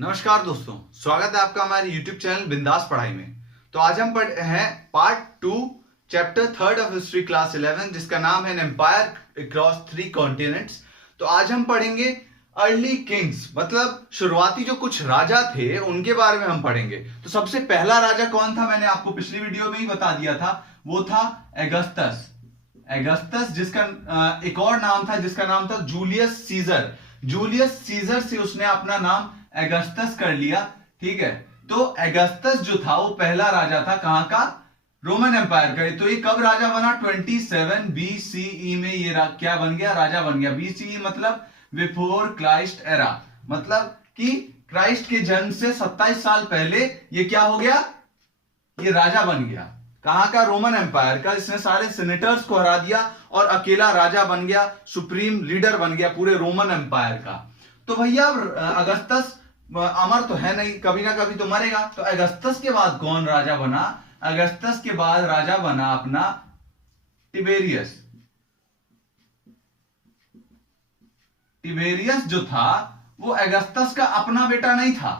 नमस्कार दोस्तों, स्वागत है आपका हमारे YouTube चैनल बिंदास पढ़ाई में। तो आज हम पढ़ रहे हैं part 2 chapter 3 of history class 11 जिसका नाम है एम्पायर अक्रॉस 3 कॉन्टिनेंट्स। तो आज हम पढ़ेंगे अर्ली किंग्स, मतलब शुरुआती जो कुछ राजा थे उनके बारे में हम पढ़ेंगे। तो सबसे पहला राजा कौन था, मैंने आपको पिछली वीडियो में ही बता दिया था, वो था अगस्टस। अगस्टस जिसका एक और नाम था जिसका नाम था जूलियस सीजर। जूलियस सीजर से उसने अपना नाम अगस्टस कर लिया। ठीक है, तो अगस्टस जो था वो पहला राजा था कहां का, रोमन एम्पायर का। तो ये कब राजा बना, 27 BCE में ये क्या बन गया, राजा बन गया। BCE मतलब बिफोर क्राइस्ट एरा, मतलब कि क्राइस्ट के जन्म से 27 साल पहले ये क्या हो गया, ये राजा बन गया। कहां का, रोमन एम्पायर का। इसने सारे सेनेटर्स को हरा दिया और अकेला राजा बन गया, सुप्रीम लीडर बन गया पूरे रोमन एम्पायर का। तो भैया अगस्टस अमर तो है नहीं, कभी ना कभी तो मरेगा। तो अगस्टस के बाद कौन राजा बना, अगस्टस के बाद राजा बना अपना टिबेरियस। टिबेरियस जो था वो अगस्टस का अपना बेटा नहीं था।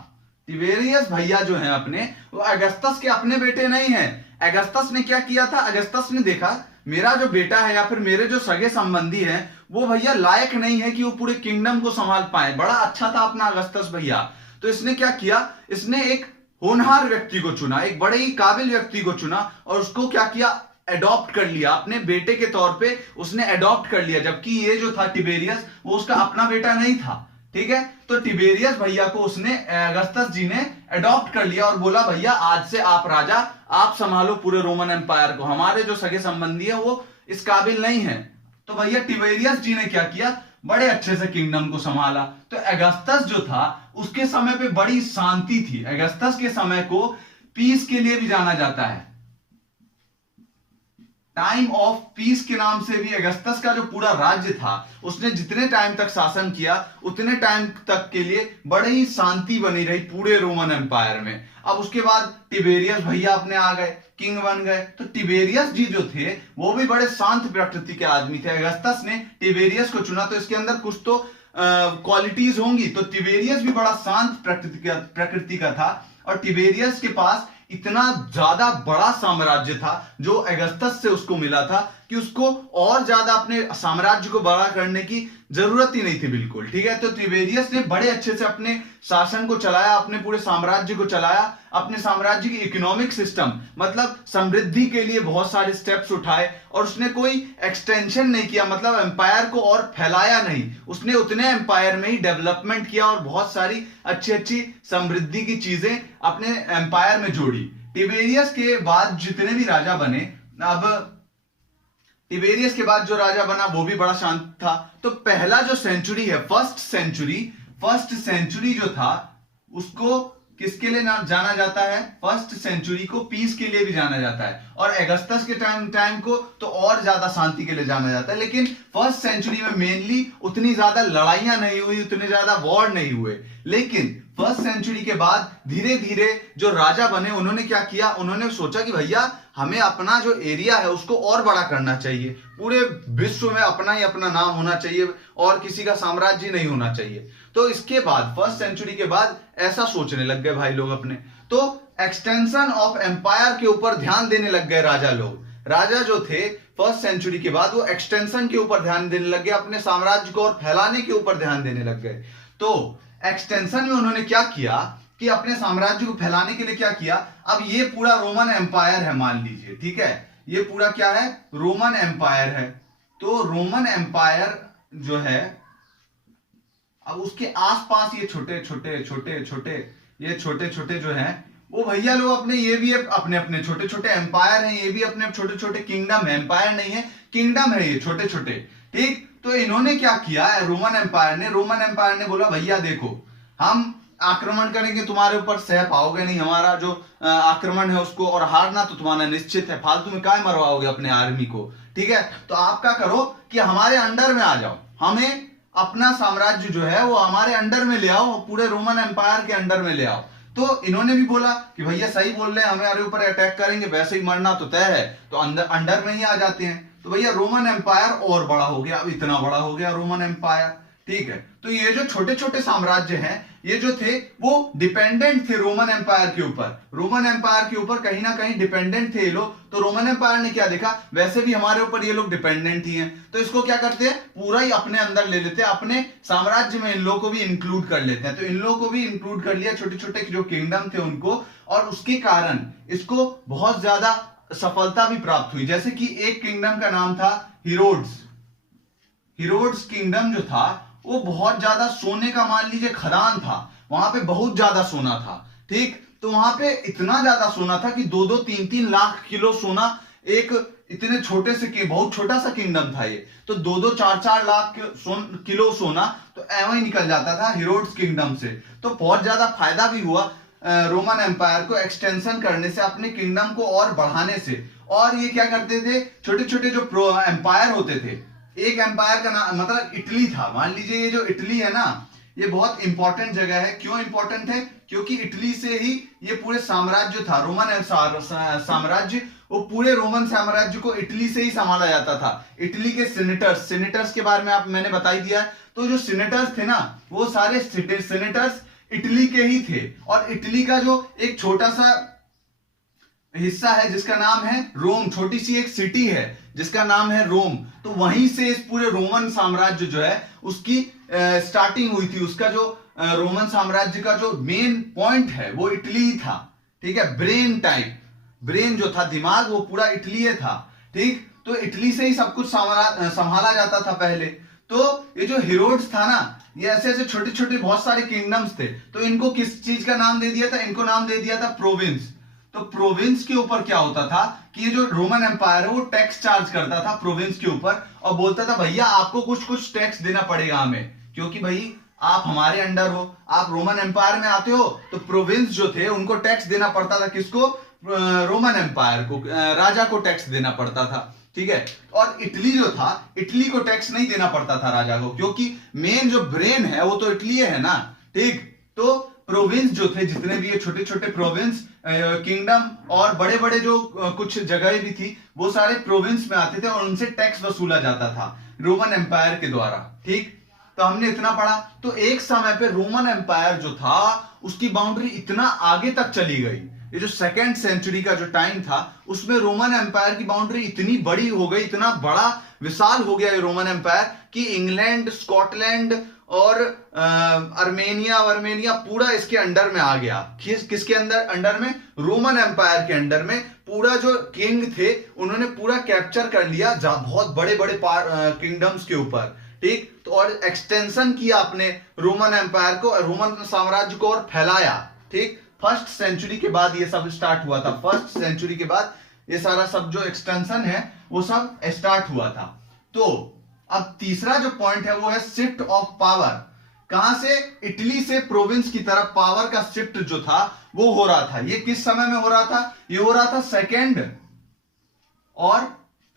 टिबेरियस भैया जो है अपने, वो अगस्टस के अपने बेटे नहीं है। अगस्टस ने क्या किया था, अगस्टस ने देखा मेरा जो बेटा है या फिर मेरे जो सगे संबंधी हैं वो भैया लायक नहीं है कि वो पूरे किंगडम को संभाल पाए। बड़ा अच्छा था अपना अगस्टस भैया, तो इसने क्या किया, इसने एक होनहार व्यक्ति को चुना, एक बड़े ही काबिल व्यक्ति को चुना और उसको क्या किया, एडॉप्ट कर लिया अपने बेटे के तौर पे उसने एडॉप्ट कर लिया। जबकि ये जो था टिबेरियस वो उसका अपना बेटा नहीं था। ठीक है, तो टिबेरियस भैया को उसने अगस्टस जी ने एडॉप्ट कर लिया और बोला भैया आज से आप राजा, आप संभालो पूरे रोमन एम्पायर को, हमारे जो सगे संबंधी है वो इस काबिल नहीं है। तो भैया टिबेरियस जी ने क्या किया, बड़े अच्छे से किंगडम को संभाला। तो अगस्टस जो था उसके समय पे बड़ी शांति थी। अगस्टस के समय को पीस के लिए भी जाना जाता है, टाइम ऑफ पीस के नाम से भी। अगस्टस का जो पूरा राज्य था उसने जितने टाइम तक शासन किया उतने टाइम तक के लिए बड़ी ही शांति बनी रही पूरे रोमन एम्पायर में। अब उसके बाद टिबेरियस भैया अपने आ गए, किंग बन गए। तो टिबेरियस जी जो थे वो भी बड़े शांत प्रकृति के आदमी थे। अगस्टस ने टिबेरियस को चुना तो इसके अंदर कुछ तो क्वालिटीज होंगी। तो टिबेरियस भी बड़ा शांत प्रकृति का था और टिबेरियस के पास इतना ज्यादा बड़ा साम्राज्य था जो अगस्टस से उसको मिला था कि उसको और ज्यादा अपने साम्राज्य को बड़ा करने की जरूरत ही नहीं थी बिल्कुल। ठीक है, तो टिबेरियस ने बड़े अच्छे से अपने शासन को चलाया, अपने पूरे साम्राज्य को चलाया, अपने साम्राज्य की इकोनॉमिक सिस्टम मतलब समृद्धि के लिए बहुत सारे स्टेप्स उठाए और उसने कोई एक्सटेंशन नहीं किया, मतलब एम्पायर को और फैलाया नहीं। उसने उतने एम्पायर में ही डेवलपमेंट किया और बहुत सारी अच्छी अच्छी समृद्धि की चीजें अपने एम्पायर में जोड़ी। टिबेरियस के बाद जितने भी राजा बने, अब टिबेरियस के बाद जो राजा बना वो भी बड़ा शांत था। तो पहला जो सेंचुरी है, फर्स्ट सेंचुरी जो था उसको किसके लिए जाना जाता है, फर्स्ट सेंचुरी को पीस के लिए भी जाना जाता है और अगस्टस के टाइम को तो और ज्यादा शांति के लिए जाना जाता है। लेकिन फर्स्ट सेंचुरी में मेनली उतनी ज्यादा लड़ाइयां नहीं हुई, उतने ज्यादा वॉर नहीं हुए। लेकिन फर्स्ट सेंचुरी के बाद धीरे धीरे जो राजा बने उन्होंने क्या किया, उन्होंने सोचा कि भैया हमें अपना जो एरिया है उसको और बड़ा करना चाहिए, पूरे विश्व में अपना ही अपना नाम होना चाहिए और किसी का साम्राज्य नहीं होना चाहिए। तो इसके बाद फर्स्ट सेंचुरी के बाद ऐसा सोचने लग गए भाई लोग अपने, तो एक्सटेंशन ऑफ एम्पायर के ऊपर ध्यान देने लग गए राजा लोग। राजा जो थे फर्स्ट सेंचुरी के बाद वो एक्सटेंशन के ऊपर ध्यान देने लग गए, अपने साम्राज्य को और फैलाने के ऊपर ध्यान देने लग गए। तो एक्सटेंशन में उन्होंने क्या किया कि अपने साम्राज्य को फैलाने के लिए क्या किया, अब ये पूरा रोमन एम्पायर है मान लीजिए। ठीक है, ये पूरा क्या है, रोमन एम्पायर है। तो रोमन एम्पायर जो है, अब उसके आसपास ये छोटे छोटे जो हैं वो भैया लोग अपने, ये भी अपने अपने छोटे छोटे एम्पायर हैं, ये भी अपने छोटे छोटे किंगडम है, एम्पायर नहीं है किंगडम है ये छोटे छोटे। ठीक, तो इन्होंने क्या किया, रोमन एम्पायर ने बोला भैया देखो हम आक्रमण करेंगे तुम्हारे ऊपर, सह पाओगे नहीं हमारा जो आक्रमण है उसको, और हारना तो तुम्हारा निश्चित है, फालतू में काय मरवाओगे अपने आर्मी को। ठीक है, तो आप क्या करो कि हमारे अंडर में आ जाओ, हमें अपना साम्राज्य जो है वो हमारे अंडर में ले आओ, पूरे रोमन एम्पायर के अंडर में ले आओ। तो इन्होंने भी बोला कि भैया सही बोल रहे हैं, हमारे ऊपर अटैक करेंगे वैसे ही मरना तो तय है, तो अंडर में ही आ जाते हैं। तो भैया रोमन एम्पायर और बड़ा हो गया, अब इतना बड़ा हो गया रोमन एम्पायर। ठीक है। तो ये जो छोटे छोटे साम्राज्य हैं, ये जो थे वो डिपेंडेंट थे रोमन एम्पायर के ऊपर, रोमन एम्पायर के ऊपर कहीं ना कहीं डिपेंडेंट थे ये लोग। तो रोमन एम्पायर ने क्या देखा, वैसे भी हमारे ऊपर ये लोग डिपेंडेंट ही हैं, तो इसको क्या करते हैं, पूरा ही अपने अंदर ले लेते हैं, अपने साम्राज्य में इन लोगों को भी इंक्लूड कर लेते हैं। तो इन लोगों को भी इंक्लूड कर लिया, छोटे छोटे जो किंगडम थे उनको, और उसके कारण इसको बहुत ज्यादा सफलता भी प्राप्त हुई। जैसे कि एक किंगडम का नाम था हिरोड्स। हिरोड्स किंगडम जो था वो बहुत ज्यादा सोने का, मान लीजिए, खदान था, वहां पे बहुत ज्यादा सोना था। ठीक, तो वहां पे इतना ज्यादा सोना था कि 2-2, 3-3 लाख किलो सोना, एक इतने छोटे से बहुत छोटा सा किंगडम था ये, तो 2-2, 4-4 लाख किलो सोना तो ऐसे ही निकल जाता था हिरोड्स किंगडम से। तो बहुत ज्यादा फायदा भी हुआ रोमन एम्पायर को एक्सटेंशन करने से, अपने किंगडम को और बढ़ाने से। और ये क्या करते थे, छोटे छोटे जो एम्पायर होते थे, एक एम्पायर का नाम मतलब इटली था। मान लीजिए ये जो इटली है ना, ये बहुत इंपॉर्टेंट जगह है। क्यों इंपॉर्टेंट है, क्योंकि इटली से ही ये पूरे साम्राज्य था, रोमन साम्राज्य, वो पूरे रोमन साम्राज्य को इटली से ही संभाला जाता था। इटली के सीनेटर्स के बारे में मैंने बता ही दिया। तो जो सीनेटर्स थे ना, वो सारे सीनेटर्स इटली के ही थे। और इटली का जो एक छोटा सा हिस्सा है जिसका नाम है रोम, छोटी सी एक सिटी है जिसका नाम है रोम, तो वहीं से इस पूरे रोमन साम्राज्य जो है उसकी स्टार्टिंग हुई थी। उसका जो रोमन साम्राज्य का जो मेन पॉइंट है वो इटली ही था। ठीक है, ब्रेन जो था, दिमाग, वो पूरा इटली था। ठीक, तो इटली से ही सब कुछ संभाला जाता था पहले। तो ये जो हिरोड्स था ना, ये ऐसे ऐसे छोटे छोटे बहुत सारे किंगडम्स थे। तो इनको किस चीज का नाम दे दिया था, इनको नाम दे दिया था प्रोविंस। तो प्रोविंस के ऊपर क्या होता था कि ये जो रोमन एम्पायर है वो टैक्स चार्ज करता था प्रोविंस के ऊपर, और बोलता था भैया आपको कुछ कुछ टैक्स देना पड़ेगा हमें, क्योंकि भाई आप हमारे अंडर हो, आप रोमन एम्पायर में आते हो। तो प्रोविंस जो थे उनको टैक्स देना पड़ता था, किसको, रोमन एम्पायर को, राजा को टैक्स देना पड़ता था। ठीक है, और इटली जो था, इटली को टैक्स नहीं देना पड़ता था राजा को, क्योंकि मेन जो ब्रेन है वो तो इटली है ना। ठीक, तो प्रोविंस जो थे, जितने भी ये छोटे छोटे प्रोविंस, किंगडम और बड़े बड़े जो कुछ जगह भी थी, वो सारे प्रोविंस में आते थे और उनसे टैक्स वसूला जाता था रोमन एम्पायर के द्वारा। ठीक, तो हमने इतना पढ़ा। तो एक समय पे रोमन एम्पायर जो था उसकी बाउंड्री इतना आगे तक चली गई, ये जो 2nd सेंचुरी का जो टाइम था उसमें रोमन एम्पायर की बाउंड्री इतनी बड़ी हो गई, इतना बड़ा विशाल हो गया ये रोमन एम्पायर कि इंग्लैंड, स्कॉटलैंड और अर्मेनिया पूरा इसके अंडर में आ गया। किसके अंडर में, रोमन एम्पायर के अंडर में। पूरा जो किंग थे उन्होंने पूरा कैप्चर कर लिया बहुत बड़े बड़े किंगडम्स के ऊपर। ठीक, तो और एक्सटेंशन किया अपने रोमन एम्पायर को, रोमन साम्राज्य को, और फैलाया। ठीक, 1st सेंचुरी के बाद ये सब स्टार्ट हुआ था। 1st सेंचुरी के बाद ये सारा सब जो एक्सटेंशन है वो सब स्टार्ट हुआ था। तो अब तीसरा जो पॉइंट है वो है शिफ्ट ऑफ पावर। कहां से, इटली से प्रोविंस की तरफ पावर का शिफ्ट जो था वो हो रहा था। ये किस समय में हो रहा था, ये हो रहा था 2nd और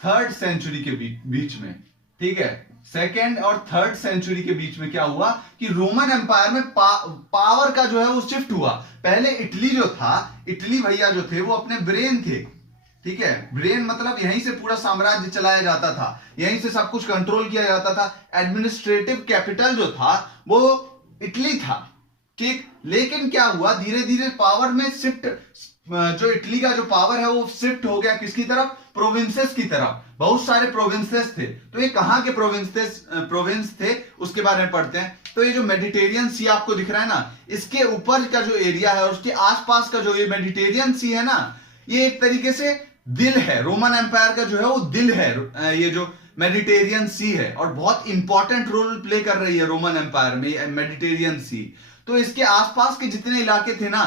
3rd सेंचुरी के बीच में। ठीक है, 2nd और 3rd सेंचुरी के बीच में क्या हुआ कि रोमन एम्पायर में पावर का जो है वो शिफ्ट हुआ। पहले इटली जो था, इटली भैया जो थे वो अपने ब्रेन थे। ठीक है, ब्रेन मतलब यहीं से पूरा साम्राज्य चलाया जाता था, यहीं से सब कुछ कंट्रोल किया जाता था। एडमिनिस्ट्रेटिव कैपिटल जो था वो इटली था। ठीक, लेकिन क्या हुआ, धीरे धीरे पावर में शिफ्ट, जो इटली का जो पावर है वो शिफ्ट हो गया किसकी तरफ, प्रोविंसेस की तरफ। बहुत सारे प्रोविंसेस थे। तो ये कहां के प्रोविंस थे उसके बारे में पढ़ते हैं। तो ये जो मेडिटेरियन सी आपको दिख रहा है ना, इसके ऊपर का जो एरिया है और उसके आसपास का जो ये मेडिटेरियन सी है ना, ये एक तरीके से दिल है रोमन एम्पायर का, जो है वो दिल है ये जो मेडिटेरियन सी है, और बहुत इंपॉर्टेंट रोल प्ले कर रही है रोमन एम्पायर में मेडिटेरियन सी। तो इसके आसपास के जितने इलाके थे ना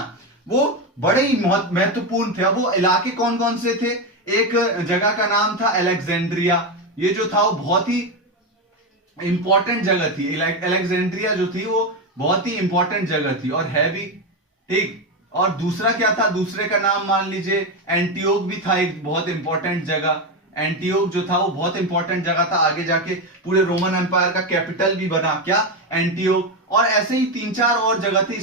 वो बड़े ही महत्वपूर्ण थे। अब वो इलाके कौन कौन से थे, एक जगह का नाम था अलेक्जेंड्रिया। ये जो था वो बहुत ही इंपॉर्टेंट जगह थी। अलेक्जेंड्रिया जो थी वो बहुत ही इंपॉर्टेंट जगह थी और है भी। ठीक, और दूसरा क्या था, दूसरे का नाम मान लीजिए एंटियोक भी था, एक बहुत इंपॉर्टेंट जगह। एंटियोक जो था वो बहुत इंपॉर्टेंट जगह था, आगे जाके पूरे रोमन एम्पायर का कैपिटल भी बना, क्या, एंटियोक। और ऐसे ही 3-4 और जगह थी।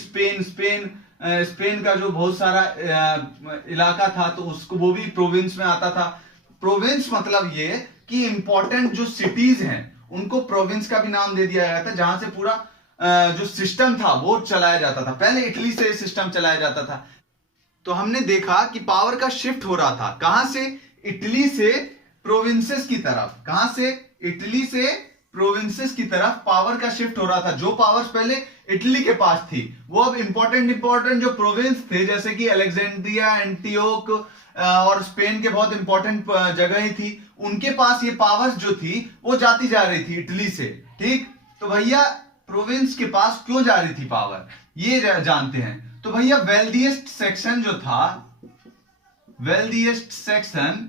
स्पेन का जो बहुत सारा इलाका था, तो उसको वो भी प्रोविंस में आता था। प्रोविंस मतलब ये कि इंपॉर्टेंट जो सिटीज हैं उनको प्रोविंस का भी नाम दे दिया गया था, जहां से पूरा जो सिस्टम था वो चलाया जाता था। पहले इटली से सिस्टम चलाया जाता था। तो हमने देखा कि पावर का शिफ्ट हो रहा था, कहां से? इटली से प्रोविंसेस की तरफ। कहां से? इटली से प्रोविंसेस की तरफ पावर का शिफ्ट हो रहा था। जो पावर्स पहले इटली के पास थी वो अब इंपॉर्टेंट जो प्रोविंस थे, जैसे कि अलेक्जेंड्रिया, एंटियोक और स्पेन के बहुत इंपॉर्टेंट जगह थी, उनके पास ये पावर्स जो थी वो जाती जा रही थी इटली से। ठीक, तो भैया प्रोविंस के पास क्यों जा रही थी पावर, ये जानते हैं। तो भैया वेल्दीएस्ट सेक्शन जो था, वेल्दीएस्ट सेक्शन,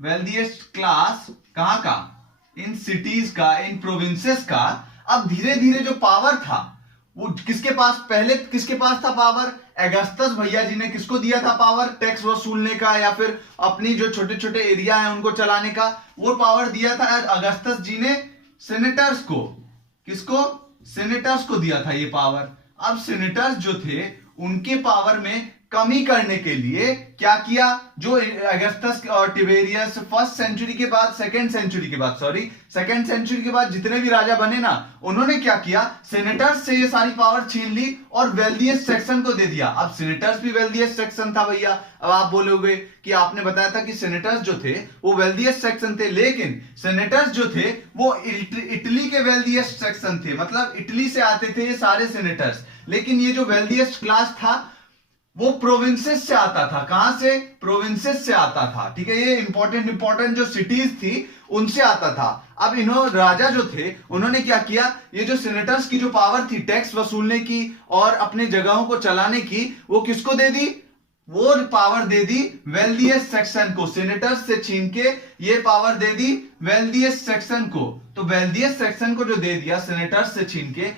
वेल्दीएस्ट क्लास कहां का? इन सिटीज का, इन प्रोविंसेस का। अब धीरे धीरे जो पावर था वो किसके पास? पहले किसके पास था पावर? अगस्टस भैया जी ने किसको दिया था पावर? टैक्स वसूलने का या फिर अपनी जो छोटे छोटे एरिया है उनको चलाने का, वो पावर दिया था अगस्टस जी ने सेनेटर्स को। किसको? सेनेटर्स को दिया था ये पावर। अब सेनेटर्स जो थे उनके पावर में कमी करने के लिए क्या किया? जो अगस्टस और टिबेरियस फर्स्ट सेंचुरी के बाद, सेकंड सेंचुरी के बाद जितने भी राजा बने ना, उन्होंने क्या किया? सेनेटर्स से ये सारी पावर छीन ली और वेल्दिएस्ट सेक्शन को दे दिया। अब सेनेटर्स भी वेल्दिएस्ट सेक्शन था भैया। अब आप बोलोगे कि आपने बताया था कि सेनेटर्स जो थे वो वेल्दिएस्ट सेक्शन थे, लेकिन सेनेटर्स जो थे वो इटली के वेल्दिएस्ट सेक्शन थे, मतलब इटली से आते थे ये सारे सेनेटर्स। लेकिन ये जो वेल्दिएस्ट क्लास था वो प्रोविंसेस से आता था। कहां से? प्रोविंसेस से आता था। ठीक है, ये इंपॉर्टेंट जो सिटीज थी उनसे आता था। अब इन्होंने राजा जो थे उन्होंने क्या किया? ये जो सेनेटर्स की जो पावर थी टैक्स वसूलने की और अपने जगहों को चलाने की, वो किसको दे दी? वो पावर दे दी वेल्दिएस्ट सेक्शन को। सेनेटर्स से छीन के ये पावर दे दी वेल्दिएस्ट सेक्शन को। तो वेल्दिएस्ट सेक्शन को जो दे दिया सेनेटर्स से छीन के,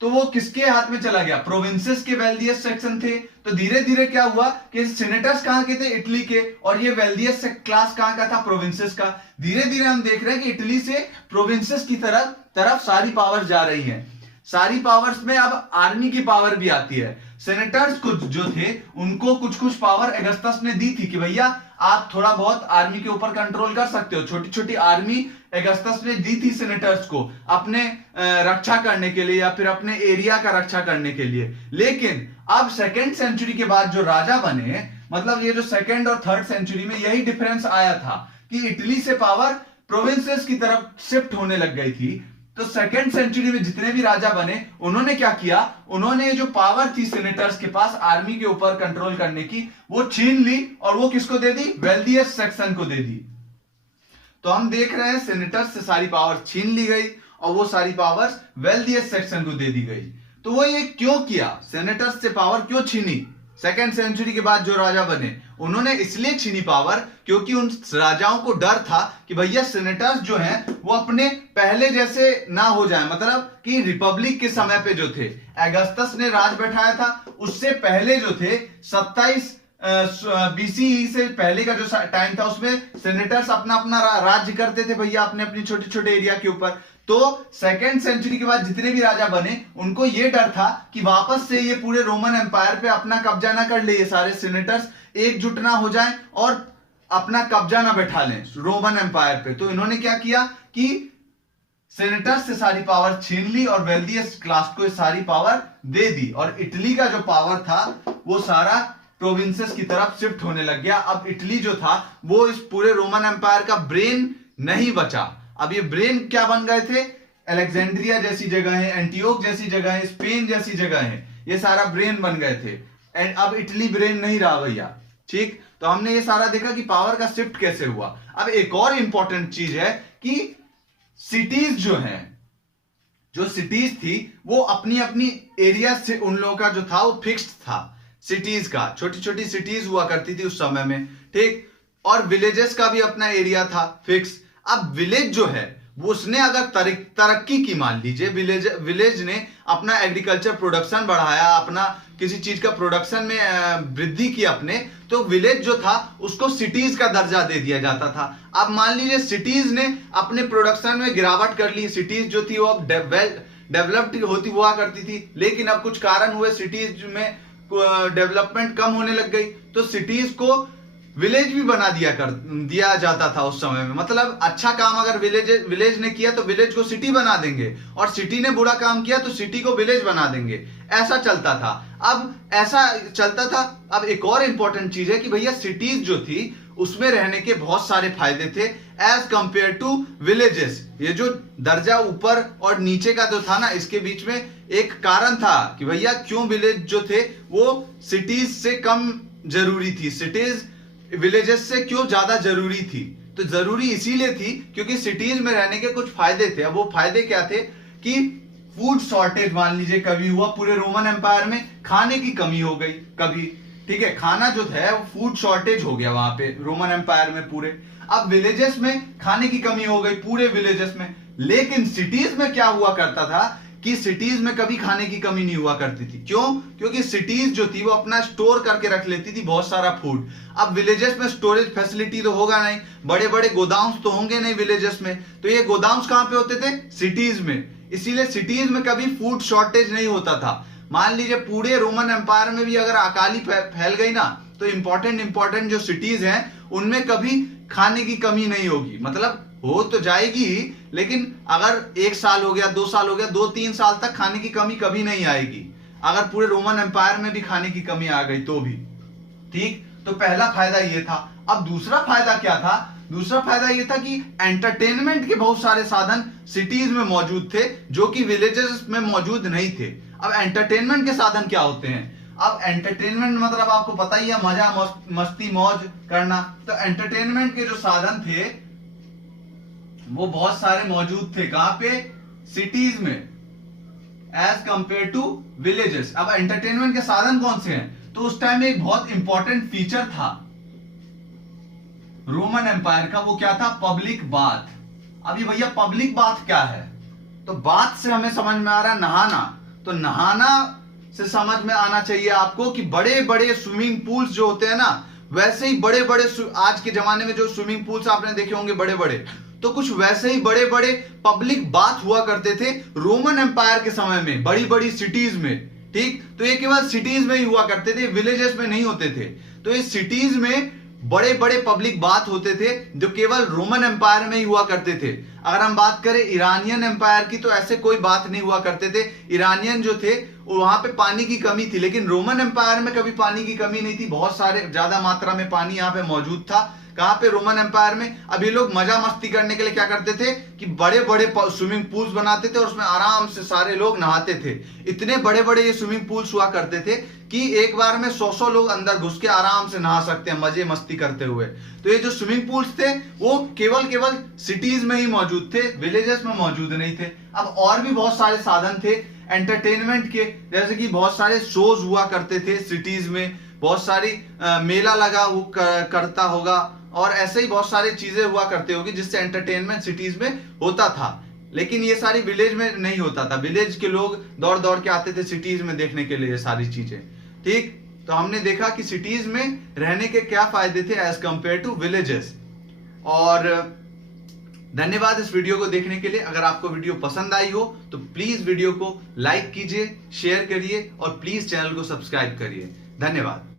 तो वो किसके हाथ में चला गया? प्रोविंसेस के वेल्दिएस्ट सेक्शन थे। तो धीरे धीरे क्या हुआ कि सेनेटर्स कहां के थे? इटली के। और ये वेल्दिएस्ट क्लास कहां का था? प्रोविंसेस का। धीरे धीरे हम देख रहे हैं कि इटली से प्रोविंसेस की तरफ सारी पावर जा रही है। सारी पावर्स में अब आर्मी की पावर भी आती है। सेनेटर्स कुछ जो थे उनको कुछ पावर अगस्टस ने दी थी कि भैया आप थोड़ा बहुत आर्मी के ऊपर कंट्रोल कर सकते हो। छोटी छोटी आर्मी अगस्टस ने दी थी सेनेटर्स को अपने रक्षा करने के लिए या फिर अपने एरिया का रक्षा करने के लिए। लेकिन अब सेकेंड सेंचुरी के बाद जो राजा बने, मतलब ये जो सेकेंड और थर्ड सेंचुरी में यही डिफरेंस आया था कि इटली से पावर प्रोविंसेस की तरफ शिफ्ट होने लग गई थी। तो सेकेंड सेंचुरी में जितने भी राजा बने उन्होंने क्या किया? उन्होंने जो पावर थी सेनेटर्स के पास आर्मी के ऊपर कंट्रोल करने की, वो छीन ली और वो किसको दे दी? वेल्दिएस्ट सेक्शन को दे दी। तो हम देख रहे हैं सेनेटर्स से सारी पावर छीन ली गई और वो सारी पावर्स वेल्दिएस्ट सेक्शन को दे दी गई। तो वो ये क्यों किया? सेनेटर्स से पावर क्यों छीनी? सेकेंड सेंचुरी के बाद जो राजा बने उन्होंने इसलिए छीनी पावर क्योंकि उन राजाओं को डर था कि भैया सेनेटर्स जो हैं वो अपने पहले जैसे ना हो जाए। मतलब कि रिपब्लिक के समय पे जो थे अगस्टस ने राज बैठाया था, उससे पहले जो थे 27 बीसीई से पहले का जो टाइम था उसमें सेनेटर्स अपना अपना राज्य करते थे भैया अपने अपने छोटे छोटे एरिया के ऊपर। तो सेकेंड सेंचुरी के बाद जितने भी राजा बने उनको ये डर था कि वापस से ये पूरे रोमन एम्पायर पे अपना कब्जा ना कर ले, ये सारे सेनेटर्स एकजुट ना हो जाएं और अपना कब्जा ना बैठा लें रोमन एम्पायर पे। तो इन्होंने क्या किया कि सेनेटर्स से सारी पावर छीन ली और वेल्दिएस्ट क्लास को सारी पावर दे दी और इटली का जो पावर था वो सारा प्रोविंसेस की तरफ शिफ्ट होने लग गया। अब इटली जो था वो इस पूरे रोमन एम्पायर का ब्रेन नहीं बचा। अब ये ब्रेन क्या बन गए थे? अलेक्जेंड्रिया जैसी जगह है, एंटियोक जैसी जगह है, स्पेन जैसी जगह है, ये सारा ब्रेन बन गए थे। एंड अब इटली ब्रेन नहीं रहा भैया। ठीक, तो हमने ये सारा देखा कि पावर का शिफ्ट कैसे हुआ। अब एक और इंपॉर्टेंट चीज है कि सिटीज जो हैं, जो सिटीज थी वो अपनी अपनी एरिया से उन लोगों का जो था वो फिक्स्ड था। सिटीज का, छोटी छोटी सिटीज हुआ करती थी उस समय में। ठीक, और विलेजेस का भी अपना एरिया था फिक्स। अब विलेज जो है वो उसने अगर तरक्की की, मान लीजिए विलेज ने अपना एग्रीकल्चर प्रोडक्शन बढ़ाया, अपना किसी चीज का प्रोडक्शन में वृद्धि की अपने, तो विलेज जो था उसको सिटीज का दर्जा दे दिया जाता था। अब मान लीजिए सिटीज ने अपने प्रोडक्शन में गिरावट कर ली, सिटीज जो थी वो अब डेवलप्ड होती हुआ करती थी, लेकिन अब कुछ कारण हुए सिटीज में डेवलपमेंट कम होने लग गई। तो सिटीज को विलेज भी बना दिया जाता था उस समय में। मतलब अच्छा काम अगर विलेज ने किया तो विलेज को सिटी बना देंगे, और सिटी ने बुरा काम किया तो सिटी को विलेज बना देंगे। ऐसा चलता था। अब ऐसा चलता था। अब एक और इंपॉर्टेंट चीज है कि भैया सिटीज जो थी उसमें रहने के बहुत सारे फायदे थे एज कंपेयर टू विलेजेस। ये जो दर्जा ऊपर और नीचे का जो था ना, इसके बीच में एक कारण था कि भैया क्यों विलेज जो थे वो सिटीज से कम जरूरी थी, सिटीज विलेजेस से क्यों ज्यादा जरूरी थी। तो जरूरी इसीलिए थी क्योंकि सिटीज में रहने के कुछ फायदे थे। अब वो फायदे क्या थे कि फूड शॉर्टेज मान लीजिए कभी हुआ, पूरे रोमन एम्पायर में खाने की कमी हो गई कभी, ठीक है, खाना जो है वो फूड शॉर्टेज हो गया वहां पे रोमन एम्पायर में पूरे। अब विलेजेस में खाने की कमी हो गई पूरे विलेजेस में। लेकिन सिटीज में क्या हुआ करता था कि सिटीज में कभी खाने की कमी नहीं हुआ करती थी। क्यों? क्योंकि सिटीज जो थी वो अपना स्टोर करके रख लेती थी बहुत सारा फूड। अब विलेजेस में स्टोरेज फैसिलिटी तो होगा नहीं, बड़े बड़े गोदाम्स तो होंगे नहीं विलेजेस में, तो ये गोदाम्स कहां पे होते थे? सिटीज में। इसीलिए सिटीज में कभी फूड शॉर्टेज नहीं होता था। मान लीजिए पूरे रोमन एम्पायर में भी अगर अकाली फैल गई ना, तो इंपॉर्टेंट जो सिटीज हैं उनमें कभी खाने की कमी नहीं होगी। मतलब हो तो जाएगी ही, लेकिन अगर 1 साल हो गया, 2 साल हो गया, 2-3 साल तक खाने की कमी कभी नहीं आएगी, अगर पूरे रोमन एम्पायर में भी खाने की कमी आ गई तो भी। ठीक, तो पहला फायदा ये था। अब दूसरा फायदा क्या था? दूसरा फायदा ये था कि एंटरटेनमेंट के बहुत सारे साधन सिटीज में मौजूद थे जो कि विलेजेस में मौजूद नहीं थे। अब एंटरटेनमेंट के साधन क्या होते हैं? अब एंटरटेनमेंट मतलब आपको पता ही है, मजा मस्ती मौज करना। तो एंटरटेनमेंट के जो साधन थे वो बहुत सारे मौजूद थे। कहां पे? सिटीज में एज कंपेयर टू विलेजेस। अब एंटरटेनमेंट के साधन कौन से हैं? तो उस टाइम में एक बहुत इंपॉर्टेंट फीचर था रोमन एम्पायर का, वो क्या था? Public bath. अभी भैया पब्लिक बाथ क्या है? तो बाथ से हमें समझ में आ रहा है नहाना। तो नहाना से समझ में आना चाहिए आपको कि बड़े बड़े स्विमिंग पूल्स जो होते हैं ना, वैसे ही बड़े बड़े आज के जमाने में जो स्विमिंग पूल्स आपने देखे होंगे बड़े बड़े, तो कुछ वैसे ही बड़े बड़े पब्लिक बाथ हुआ करते थे रोमन एम्पायर के समय में, बड़ी बड़ी सिटीज में। ठीक, तो ये केवल सिटीज में ही हुआ करते थे, विलेजेस में नहीं होते थे। तो ये सिटीज में बड़े बड़े पब्लिक बाथ होते थे जो केवल रोमन एम्पायर में ही हुआ करते थे। अगर हम बात करें ईरानियन एम्पायर की, तो ऐसे कोई बात नहीं हुआ करते थे। ईरानियन जो थे वहां पे पानी की कमी थी, लेकिन रोमन एम्पायर में कभी पानी की कमी नहीं थी। बहुत सारे ज्यादा मात्रा में पानी यहाँ पे मौजूद था। कहां पे? रोमन एम्पायर में। अब ये लोग मजा मस्ती करने के लिए क्या करते थे कि बड़े बड़े स्विमिंग पूल्स बनाते थे और उसमें आराम से सारे लोग नहाते थे। इतने बड़े बड़े ये स्विमिंग पूल्स हुआ करते थे कि एक बार में 100 लोग अंदर घुस के आराम से नहा सकते हैं मजे मस्ती करते हुए। तो ये जो स्विमिंग पूल्स थे वो केवल सिटीज में ही मौजूद थे, विलेजेस में मौजूद नहीं थे। अब और भी बहुत सारे साधन थे एंटरटेनमेंट के, जैसे कि बहुत सारे शोज हुआ करते थे सिटीज में, बहुत सारी मेला लगा करता होगा, और ऐसे ही बहुत सारी चीजें हुआ करते होगी जिससे एंटरटेनमेंट सिटीज में होता था। लेकिन ये सारी विलेज में नहीं होता था। विलेज के लोग दौड़ दौड़ के आते थे सिटीज में देखने के लिए ये सारी चीजें। ठीक, तो हमने देखा कि सिटीज में रहने के क्या फायदे थे एज कंपेयर टू विलेजेस। और धन्यवाद इस वीडियो को देखने के लिए। अगर आपको वीडियो पसंद आई हो तो प्लीज वीडियो को लाइक कीजिए, शेयर करिए और प्लीज चैनल को सब्सक्राइब करिए। धन्यवाद।